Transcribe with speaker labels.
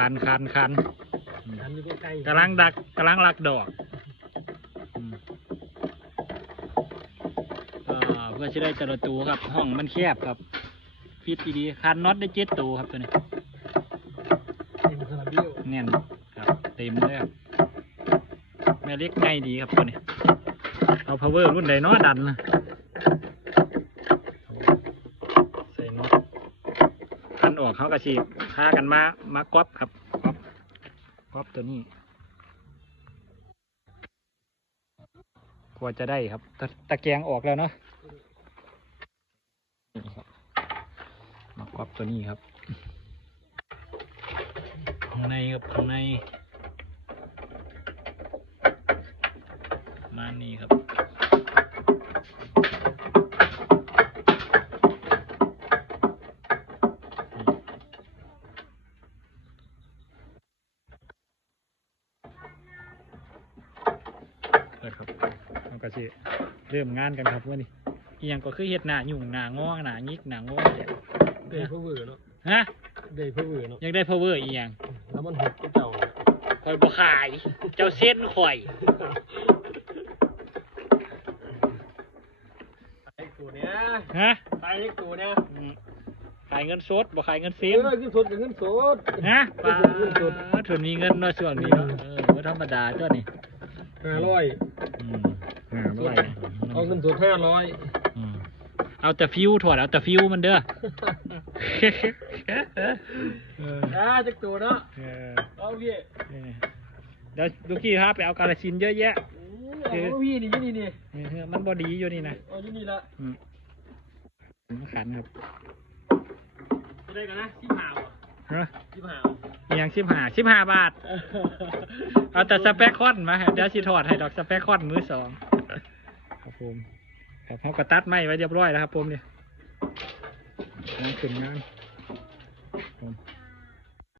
Speaker 1: คันคันคัน
Speaker 2: อันอยู่ใกล้ๆ
Speaker 1: กำลังดักกำลังรักดอกอืมอ่าเพื่อจะได้จระตูครับ ห้องมันแคบครับฟิตดีๆคันน็อตได้เจ็ดตัวครับตัวนี้
Speaker 2: นี่มันคาราเบล
Speaker 1: แน่นครับเต็มเลยครับแม่เล็กง่ายดีครับตัวนี้เอา power รุ่นใดเนาะดันนะใส่น็อตคัน ออกเขากระชีพากันมามาก๊อปครับก๊อปก๊อปตัวนี้กว่าจะได้ครับตะตะแกรงออกแล้วเนาะมากรอบตัวนี้ครับข้างในครับข้างในมานี่ครับ เปิดครับเราก็สิเริ่มงานกันครับวันนี้อีหยังก็คือเฮ็ดหน้ายุ่งหน้างอหน้ายิกหน้างอเนี่ย
Speaker 2: เดย์เพอร์เวอร์เนาะ
Speaker 1: ฮะ
Speaker 2: เดย์เพอร์เวอร์เนาะ
Speaker 1: ยังได้ power อีหยัง
Speaker 2: แล้วมันหดเจ้าเนี่ย
Speaker 1: ข่อยบ่ขาย เจ้าเส้นข่อย
Speaker 2: ไอ้ตัวเนี้ย
Speaker 1: ฮะ
Speaker 2: ไอ้ตัวเนี้ย
Speaker 1: อืมขายเงินสดบ่ขายเงิน
Speaker 2: เอ
Speaker 1: ซิม
Speaker 2: อขึ้นสดกับขึ้นสด
Speaker 1: ฮะ
Speaker 2: เงิ
Speaker 1: ป้าน
Speaker 2: สดเงินสด
Speaker 1: ถึงมีเงินเนาะช่วงนี้เนาะเออบ่ธรรมดาตัวนี้
Speaker 2: ห้าร้อย
Speaker 1: อืมห้าร้อย
Speaker 2: เอาเงินสดห้าร้อย
Speaker 1: อืมเอาแต่ฟิวถอดเอาแต่ฟิวมันเด้อ เออ
Speaker 2: อ่าจักตัวเนาะ
Speaker 1: เออ
Speaker 2: เอาพี่
Speaker 1: เออเดี๋ยวลูกกี้ครับไปเอากาลสินธุ์เยอะแยะ
Speaker 2: เอาพี่นี่อยู่นี่นี่
Speaker 1: เออมันบอดีอยู่นี่นะ
Speaker 2: เอาอยู่นี่ละ
Speaker 1: อืมมันขันครับ
Speaker 2: จะได้กันนะที่ผ่าว
Speaker 1: เฮ้ย
Speaker 2: ที่ผ่าว
Speaker 1: อหย่างสิบห้าสิบห้าบาท เอาแต่สเปคคอนมาเดี๋ยวสิถอดให้ดอกสเปคคอนมือสองครับผมครับเขากระตัดไม้ไว้เรียบร้อยแล้วครับผมเนี่ยงานขึ้นงานผม